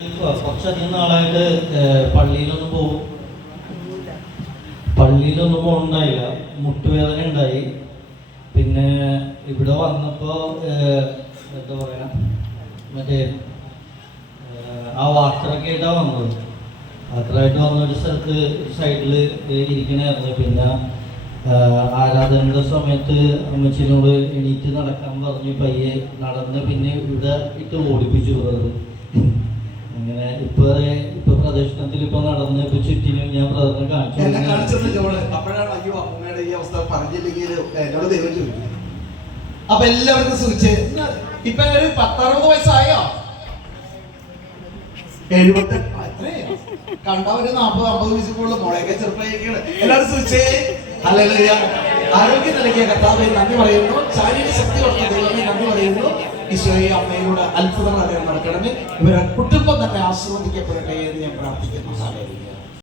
കുറച്ചധികം നാളായിട്ട് പള്ളിയിലൊന്നും പോകും പള്ളിയിലൊന്നും പോകുന്നുണ്ടായില്ല മുട്ടുവേദന ഉണ്ടായി. പിന്നെ ഇവിടെ വന്നപ്പോ എന്താ പറയാ മറ്റേ ആ വാക്കറൊക്കെ ആയിട്ടാ വന്നത്. വാർത്തയായിട്ട് വന്ന ഒരു സ്ഥലത്ത് സൈഡിൽ ഇരിക്കണായിരുന്നു. പിന്നെ ആരാധനയുടെ സമയത്ത് അമ്മച്ചിനോട് എണീറ്റ് നടക്കാൻ പറഞ്ഞു പയ്യെ നടന്ന് പിന്നെ ഇവിടെ ഇട്ട് ഓടിപ്പിച്ചു ബ്രദർ അങ്ങനെ ഇപ്പൊ പ്രദക്ഷിണത്തിൽ ഇപ്പൊ നടന്ന് ഇപ്പൊ ചുറ്റിനും ഞാൻ ബ്രദറിനെ കാണിച്ചു എന്നെ കൊടുക്കുന്നു. കാണിച്ചത് ജോൾ അപ്പോഴാണ് അയ്യോ അമ്മയുടെ ഈ അവസ്ഥ പറഞ്ഞില്ലെങ്കിൽ എന്നോട് ദൈവം ചോദിക്കും അപ്പൊ എല്ലാവർക്കും സൂചിച്ച്. ഇപ്പൊ ഒരു പത്തറുപത് വയസ്സായോ? എഴുപത്തി എത്രയോ കണ്ട ഒരു നാപ്പത് അമ്പത് കൂടുതൽ മുളയൊക്കെ ചെറുപ്പമായിരിക്കണം. എല്ലാവരും സൂചിച്ചേ. ഹല്ലേലൂയ. ആരോഗ്യം നൽകിയ കർത്താവെ നന്ദി പറയുന്നു. ശാരീരിക ശക്തി കൊടുത്ത ദൈവമേ നന്ദി പറയുന്നു. ഈശോയെ അമ്മയോട് അത്ഭുതങ്ങൾ അദ്ദേഹം നടക്കണമേ. ഇവരെ കുടുംബം തന്നെ ആസ്വദിക്കപ്പെടട്ടെ എന്ന് ഞാൻ പ്രാർത്ഥിക്കുന്നു.